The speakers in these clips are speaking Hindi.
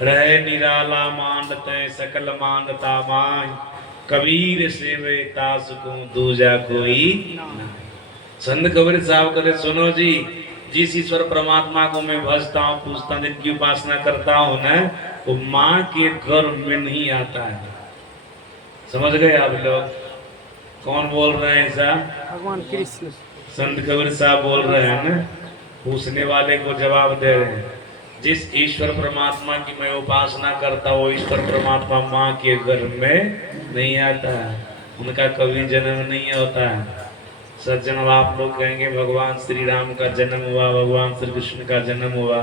रहे निराला मानते सकल मानता माय, कबीर सेवे तास को दूजा कोई ना। संत कबीर साहब कहते सुनो जी, जिस ईश्वर परमात्मा को मैं भजता हूँ पूजता हूँ जिनकी उपासना करता हूँ ना, वो माँ के गर्भ में नहीं आता है। समझ गए आप लोग? कौन बोल रहे हैं ऐसा? भगवान कृष्ण। संत कबीर साहब बोल रहे हैं ना, पूछने वाले को जवाब दे रहे हैं। जिस ईश्वर परमात्मा की मैं उपासना करता हूँ, ईश्वर परमात्मा माँ के गर्भ में नहीं आता है, उनका कभी जन्म नहीं होता है। सज्जन, आप लोग कहेंगे भगवान श्री राम का जन्म हुआ, भगवान श्री कृष्ण का जन्म हुआ,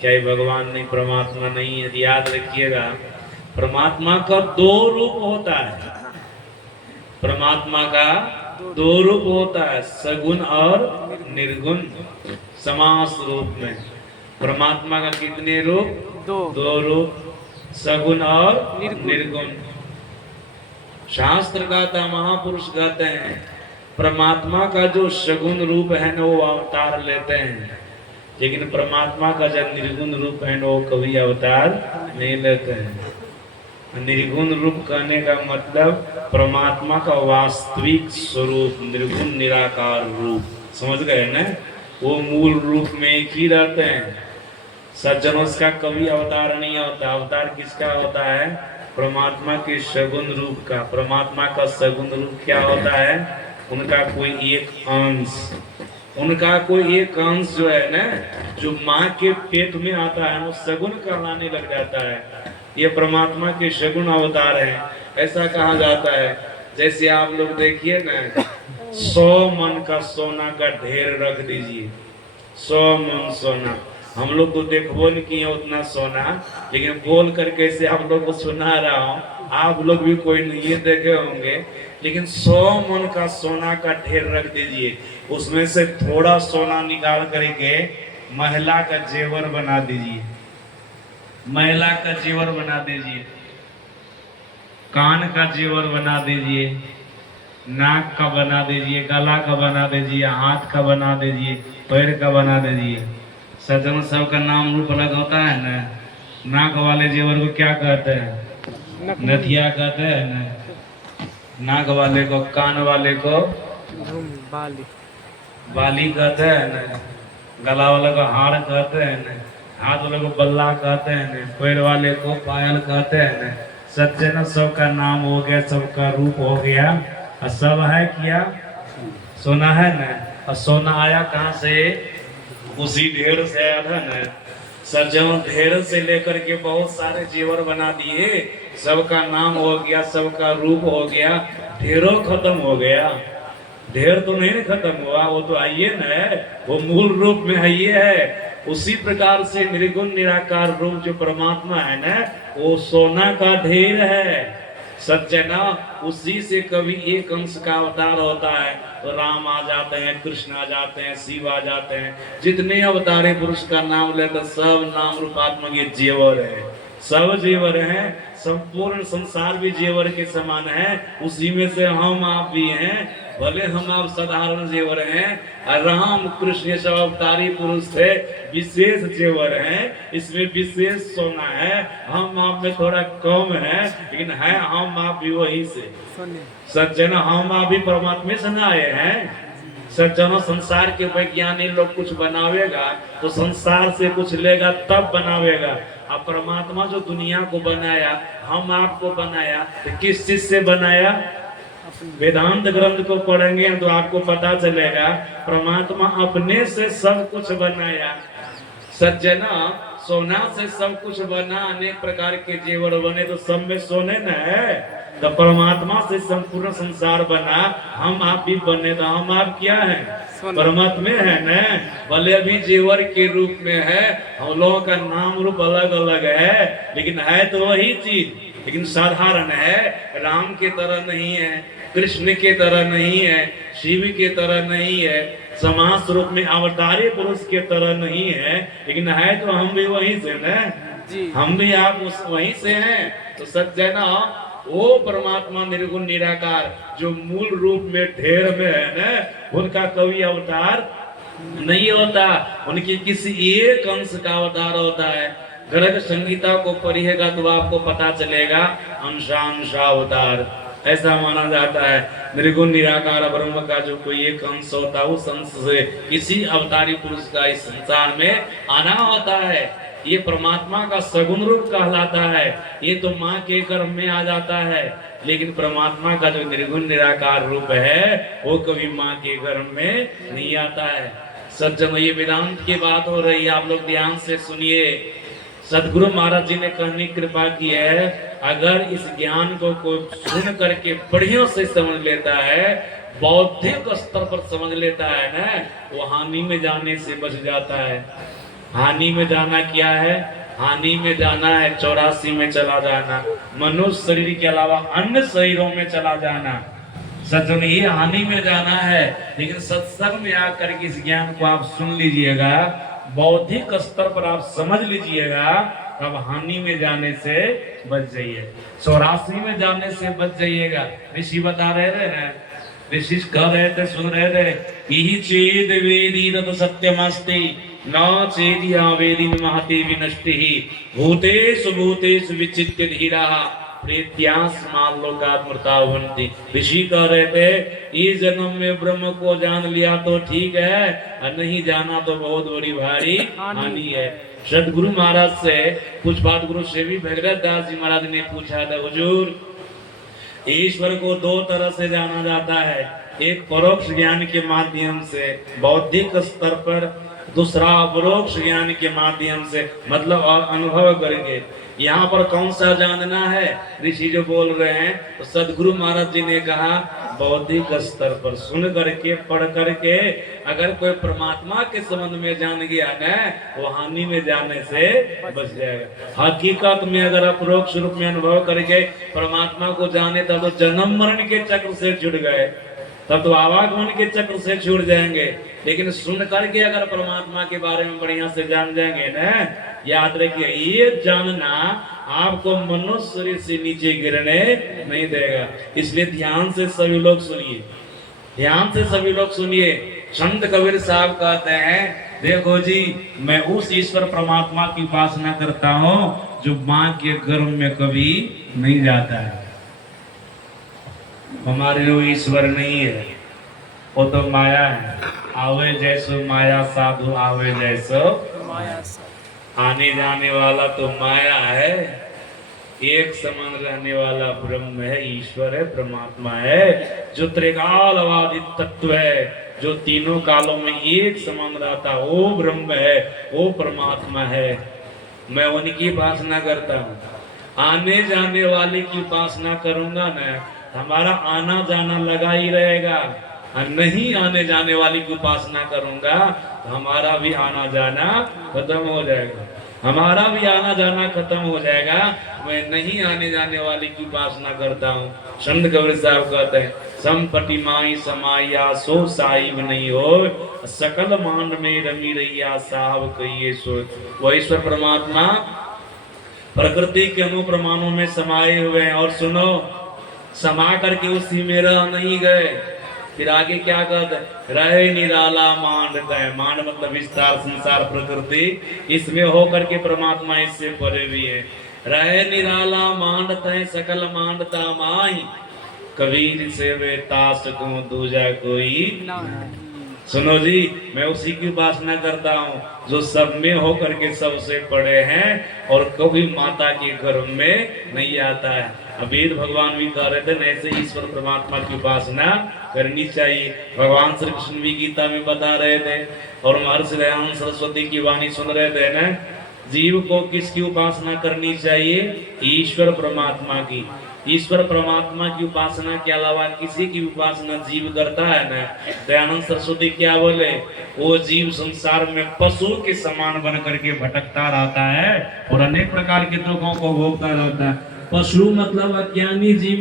क्या ये भगवान नहीं परमात्मा नहीं है? याद रखिएगा, परमात्मा का दो रूप होता है। परमात्मा का दो रूप होता है, सगुण और निर्गुण। समास रूप में परमात्मा का कितने रूप? दो रूप, सगुण और निर्गुण। शास्त्र कहता, महापुरुष कहते हैं परमात्मा का जो सगुण रूप है ना वो अवतार लेते हैं, लेकिन परमात्मा का जो निर्गुण रूप है ना वो कभी अवतार नहीं लेते हैं। निर्गुण रूप कहने का मतलब परमात्मा का वास्तविक स्वरूप, निर्गुण निराकार रूप। समझ गए ना? वो मूल रूप में एक ही रहते हैं। सज्जनों का कभी अवतार नहीं होता। अवतार किसका होता है? परमात्मा के सगुण रूप का। परमात्मा का सगुण रूप क्या होता है? उनका कोई एक अंश, उनका कोई एक अंश जो है ना, जो माँ के पेट में आता है वो सगुण कहलाने लग जाता है। ये परमात्मा के सगुण अवतार है, ऐसा कहा जाता है। जैसे आप लोग देखिए ना, 100 मन का सोना का ढेर रख दीजिए, 100 मन सोना। हम लोग तो देखो नहीं किए उतना सोना, लेकिन बोल करके से आप लोग को सुना रहा हूँ, आप लोग भी कोई नहीं देखे होंगे। लेकिन 100 मन का सोना का ढेर रख दीजिए, उसमें से थोड़ा सोना निकाल करके महिला का जेवर बना दीजिए, महिला का जेवर बना दीजिए, कान का जेवर बना दीजिए, नाक का बना दीजिए, गला का बना दीजिए, हाथ का बना दीजिए, पैर का बना दीजिए। सज्जन सब का नाम रूप अलग होता है ना। नाक वाले जेवर को क्या कहते हैं? नथिया कहते हैं ना। नाक वाले को, कान वाले को बाली बाली कहते हैं ना। गला वाले को हार कहते हैं ना। हाथ वाले को बल्ला कहते हैं ना। पैर वाले को पायल कहते हैं ना। सच्चे न सबका नाम हो गया, सबका रूप हो गया, और सब है क्या? सोना है ना। और सोना आया कहाँ से? उसी ढेर से आया था ना। सज्जन, ढेर से लेकर के बहुत सारे जेवर बना दिए, सबका नाम हो गया, सबका रूप हो गया, ढेरों खत्म हो गया। ढेर तो नहीं खत्म हुआ, वो तो आइए ना, वो मूल रूप में आइए है। उसी प्रकार से निर्गुण निराकार रूप जो परमात्मा है ना, वो सोना का ढेर है। सज्जना, उसी से कभी एक अंश का अवतार होता है तो राम आ जाते हैं, कृष्ण आ जाते हैं, शिव आ जाते हैं। जितने अवतारे पुरुष का नाम लेकर सब नाम रूपात्मक ये जेवर है, सब जेवर हैं। संपूर्ण संसार भी जेवर के समान है, उसी में से हम आप भी हैं। भले हम आप साधारण जेवर हैं, राम कृष्ण सब अवतारी पुरुष थे, विशेष जेवर हैं, इसमें विशेष सोना है। हम आप में थोड़ा कम है, लेकिन है हम आप भी वही से। सज्जन, हम आप भी परमात्मा से न आए हैं। सज्जनों, संसार के वैज्ञानिक लोग कुछ बनावेगा तो संसार से कुछ लेगा तब बनावेगा। अब परमात्मा जो दुनिया को बनाया, हम आपको बनाया, तो किस चीज से बनाया? वेदांत ग्रंथ को पढ़ेंगे तो आपको पता चलेगा परमात्मा अपने से सब कुछ बनाया। सज्जना, सोना से सब कुछ बना, अनेक प्रकार के जेवर बने, तो सब में सोने न है। तो परमात्मा से संपूर्ण संसार बना, हम आप भी बने, तो हम आप क्या हैं? परमात्मा है न। भले अभी जेवर के रूप में है, हम लोगों का नाम रूप अलग अलग है, लेकिन है तो वही चीज, लेकिन साधारण है। राम के तरह नहीं है, कृष्ण के तरह नहीं है, शिव के तरह नहीं है, समास रूप में अवतारी पुरुष के तरह नहीं है, लेकिन है तो हम भी वहीं से न। हम भी आप उस वहीं से हैं। तो सज्जना, वो परमात्मा निर्गुण निराकार जो मूल रूप में ढेर में है न, उनका कभी अवतार नहीं होता, उनकी किसी एक अंश का अवतार होता है। गर्ग संगीता को पढ़िएगा तो आपको पता चलेगा अंशांशावतार ऐसा माना जाता है। निर्गुण निराकार ब्रह्म का जो कोई एक अंश होता है उस अंश से किसी अवतारी पुरुष का इस संसार में आना होता है। ये परमात्मा का सगुण रूप कहलाता है। ये तो माँ के गर्भ में आ जाता है, लेकिन परमात्मा का जो निर्गुण निराकार रूप है वो कभी माँ के गर्भ में नहीं आता है। सज्जन, ये वेदांत की बात हो रही है, आप लोग ध्यान से सुनिए। सदगुरु महाराज जी ने कहने की कृपा की है, अगर इस ज्ञान को कोई सुन करके बढ़िया से समझ लेता है, बौद्धिक स्तर पर समझ लेता है ना, वो हानि में जाने से बच जाता है। हानि में जाना क्या है? हानि में जाना है 84 में चला जाना, मनुष्य शरीर के अलावा अन्य शरीरों में चला जाना। सज्जन, ये हानि में जाना है। लेकिन सत्संग में आकर के इस ज्ञान को आप सुन लीजिएगा, बौद्धिक स्तर पर आप समझ लीजिएगा, तब हानि में जाने से बच जाइए, 84 में जाने से बच जाइएगा। ऋषि बता रहे थे ना, ऋषि कह रहे थे, सुन रहे थे, यही चेद वेदी तत् सत्यमस्ति न चेदिया वेदी महति विनष्टि भूतेषु भूतेषु विचित्य धीराः प्रेत्यास मालोकात्मृतावन्ति। ऋषि कह रहे थे, इस जन्म में ब्रह्म को जान लिया तो ठीक है, और नहीं जाना तो बहुत बड़ी भारी हानि है। सदगुरु महाराज से कुछ बात गुरु से भी भगीरथ दास जी महाराज ने पूछा था, हुजूर ईश्वर को दो तरह से जाना जाता है, एक परोक्ष ज्ञान के माध्यम से बौद्धिक स्तर पर, दूसरा अपरोक्ष ज्ञान के माध्यम से, मतलब अनुभव करके। यहाँ पर कौन सा जानना है? ऋषि जो बोल रहे हैं, तो सदगुरु महाराज जी ने कहा बौद्धिक स्तर पर सुन करके, पढ़ करके अगर कोई परमात्मा के संबंध में जान गया ना, वो हानि में जाने से बच जाएगा। हकीकत में अगर अपरोक्ष रूप में अनुभव करके परमात्मा को जाने, तब तो जन्म मरण के चक्र से जुड़ गए, तब तो आवागमन के चक्र से छूट जाएंगे। लेकिन सुन करके अगर परमात्मा के बारे में बढ़िया से जान जाएंगे ना, याद रखिए, ये जानना आपको मनुष्य शरीर से नीचे गिरने नहीं देगा। इसलिए ध्यान से सभी लोग सुनिए, ध्यान से सभी लोग सुनिए। संत कबीर साहब कहते हैं, देखो जी, मैं उस ईश्वर परमात्मा की उपासना करता हूँ जो माँ के गर्भ में कभी नहीं जाता है। हमारे जो ईश्वर नहीं है, वो तो माया है। आवे जैसो माया साधु आवे जैसो माया आने जाने वाला तो माया है, एक समान रहने वाला ब्रह्म है, ईश्वर है, परमात्मा है, जो त्रिकालवादी तत्व है, जो तीनों कालों में एक समान रहता, वो ब्रह्म है, वो परमात्मा है। मैं उनकी उपासना करता हूँ। आने जाने वाले की उपासना करूंगा ना, हमारा आना जाना लगा ही रहेगा, और नहीं आने जाने वाली की उपासना करूंगा तो हमारा भी आना जाना खत्म हो जाएगा, हमारा भी आना जाना खत्म हो जाएगा। मैं नहीं आने जाने वाली की उपासना करता हूँ। संत कबीर साहब कहते हैं, संपत्ति माई समाया सो साहिब नहीं हो, सकल मांड में रमी रैया साहब कहिए सो। वह ईश्वर परमात्मा प्रकृति के अनुप्रमाणों में समाये हुए हैं। और सुनो, समा करके उसी में रह नहीं गए, फिर आगे क्या कहते हैं, रहे निराला मांड गए। मांड मतलब विस्तार, संसार, प्रकृति, इसमें होकर के परमात्मा इससे परे भी है। रहे निराला मांड तय सकल मांडता माही, कबीर से वे तास को दूजा कोई। सुनो जी, मैं उसी की उपासना करता हूँ जो सब में होकर के सबसे बड़े हैं और कभी माता के गर्भ में नहीं आता है। वेद भगवान भी कह रहे थे, ऐसे ईश्वर परमात्मा की उपासना करनी चाहिए। भगवान श्री कृष्ण भी गीता में बता रहे थे, और महर्षि दयानंद सरस्वती की वाणी सुन रहे थे ना, जीव को किसकी उपासना करनी चाहिए? ईश्वर परमात्मा की। ईश्वर परमात्मा की उपासना के अलावा किसी की उपासना जीव करता है ना, दयानंद सरस्वती क्या बोले, वो जीव संसार में पशु के समान बन करके भटकता रहता है और अनेक प्रकार के दुखों को भोगता रहता है। पशु मतलब अज्ञानी जीव।